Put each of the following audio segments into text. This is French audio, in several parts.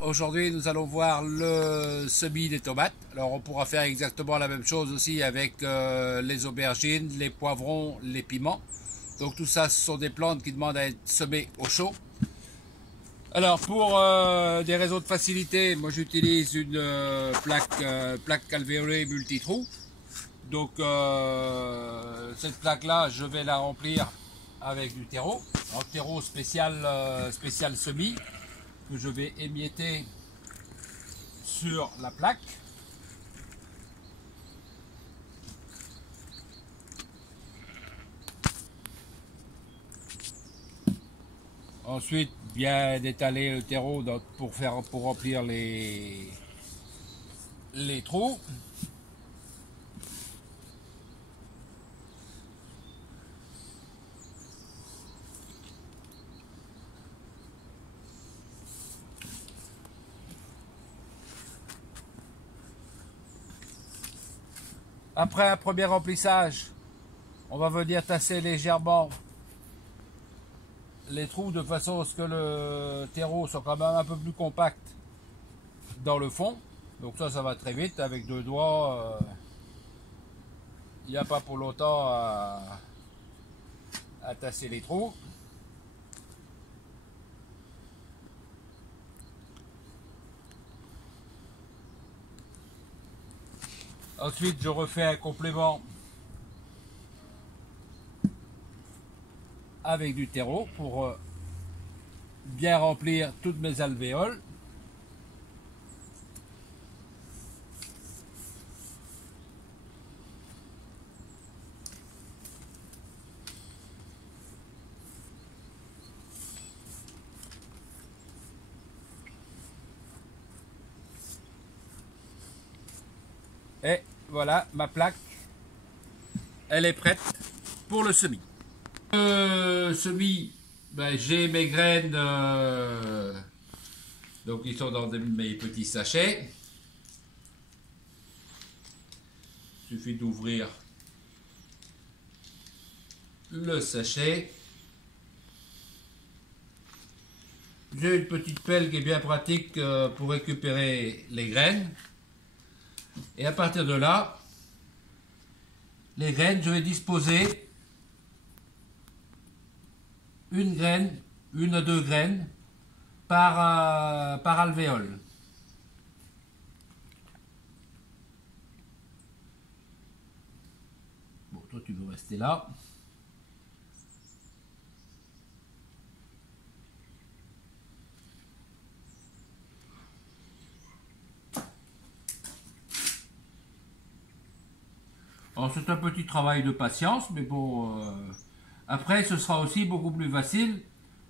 Aujourd'hui nous allons voir le semis des tomates. Alors on pourra faire exactement la même chose aussi avec les aubergines, les poivrons, les piments. Donc tout ça ce sont des plantes qui demandent à être semées au chaud. Alors pour des raisons de facilité, moi j'utilise une plaque alvéolée multitrou. Donc cette plaque là je vais la remplir avec du terreau. Alors terreau spécial semis que je vais émietter sur la plaque. Ensuite, bien étaler le terreau pour remplir les trous. Après un premier remplissage, on va venir tasser légèrement les trous de façon à ce que le terreau soit quand même un peu plus compact dans le fond. Donc ça va très vite avec deux doigts. Il n'y a pas pour longtemps à tasser les trous. Ensuite, je refais un complément avec du terreau pour bien remplir toutes mes alvéoles. Et voilà, ma plaque, elle est prête pour le semis. Semis, ben, j'ai mes graines, donc ils sont dans mes petits sachets. Il suffit d'ouvrir le sachet. J'ai une petite pelle qui est bien pratique pour récupérer les graines. Et à partir de là, les graines, je vais disposer une à deux graines par alvéole. Bon, toi tu veux rester là. C'est un petit travail de patience, mais bon, après ce sera aussi beaucoup plus facile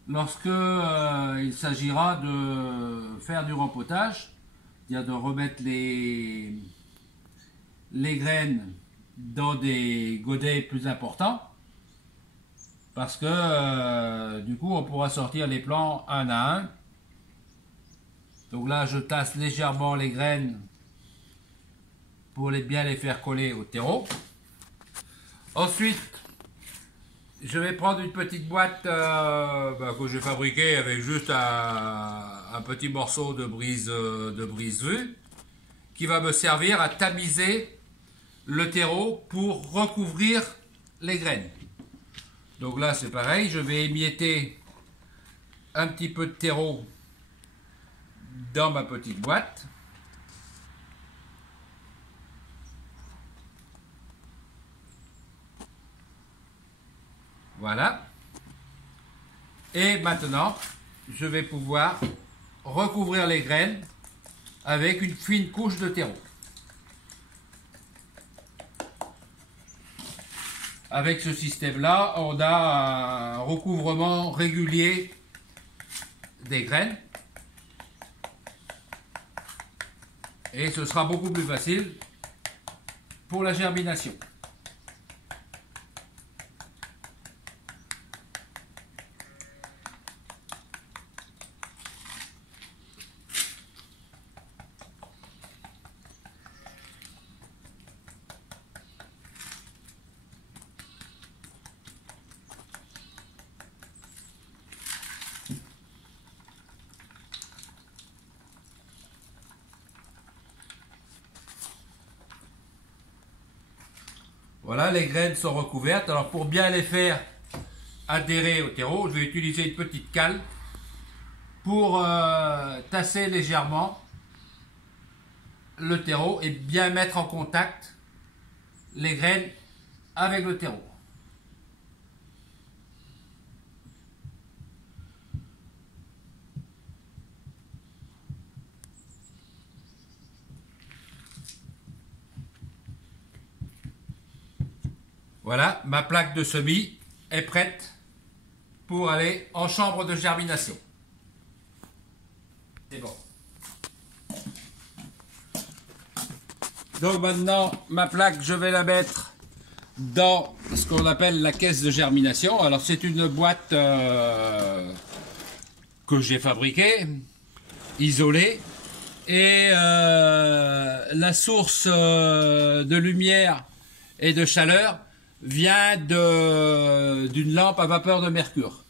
lorsque il s'agira de faire du rempotage, c'est-à-dire de remettre les graines dans des godets plus importants, parce que du coup on pourra sortir les plants un à un. Donc là je tasse légèrement les graines pour bien les faire coller au terreau. Ensuite, je vais prendre une petite boîte que j'ai fabriquée avec juste un petit morceau de brise-vue qui va me servir à tamiser le terreau pour recouvrir les graines. Donc là, c'est pareil, je vais émietter un petit peu de terreau dans ma petite boîte. Voilà. Et maintenant, je vais pouvoir recouvrir les graines avec une fine couche de terreau. Avec ce système-là, on a un recouvrement régulier des graines. Et ce sera beaucoup plus facile pour la germination. Voilà, les graines sont recouvertes. Alors pour bien les faire adhérer au terreau, je vais utiliser une petite cale pour tasser légèrement le terreau et bien mettre en contact les graines avec le terreau. Voilà, ma plaque de semis est prête pour aller en chambre de germination. C'est bon. Donc maintenant, ma plaque, je vais la mettre dans ce qu'on appelle la caisse de germination. Alors c'est une boîte que j'ai fabriquée, isolée, et la source de lumière et de chaleur vient d'une lampe à vapeur de mercure.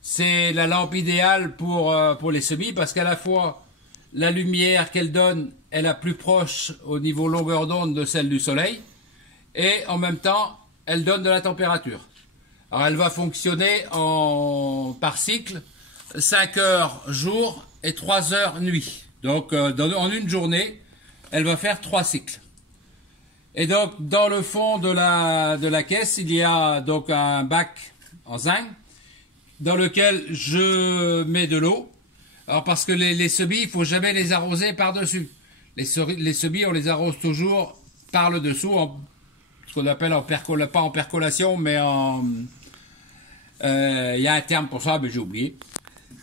C'est la lampe idéale pour les semis parce qu'à la fois la lumière qu'elle donne est la plus proche au niveau longueur d'onde de celle du soleil et en même temps elle donne de la température. Alors elle va fonctionner par cycle 5 heures jour et 3 heures nuit. Donc en une journée elle va faire 3 cycles. Et donc, dans le fond de la caisse, il y a donc un bac en zinc dans lequel je mets de l'eau. Alors, parce que les semis, il faut jamais les arroser par-dessus. Les semis, on les arrose toujours par le dessous, ce qu'on appelle pas en percolation, mais il y a un terme pour ça, mais j'ai oublié.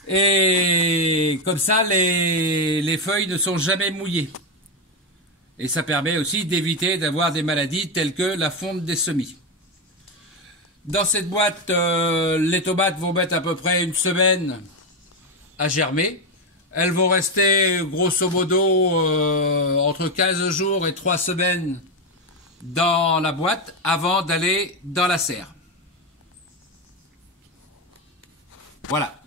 Et comme ça, les feuilles ne sont jamais mouillées. Et ça permet aussi d'éviter d'avoir des maladies telles que la fonte des semis. Dans cette boîte, les tomates vont mettre à peu près une semaine à germer. Elles vont rester grosso modo entre 15 jours et 3 semaines dans la boîte avant d'aller dans la serre. Voilà.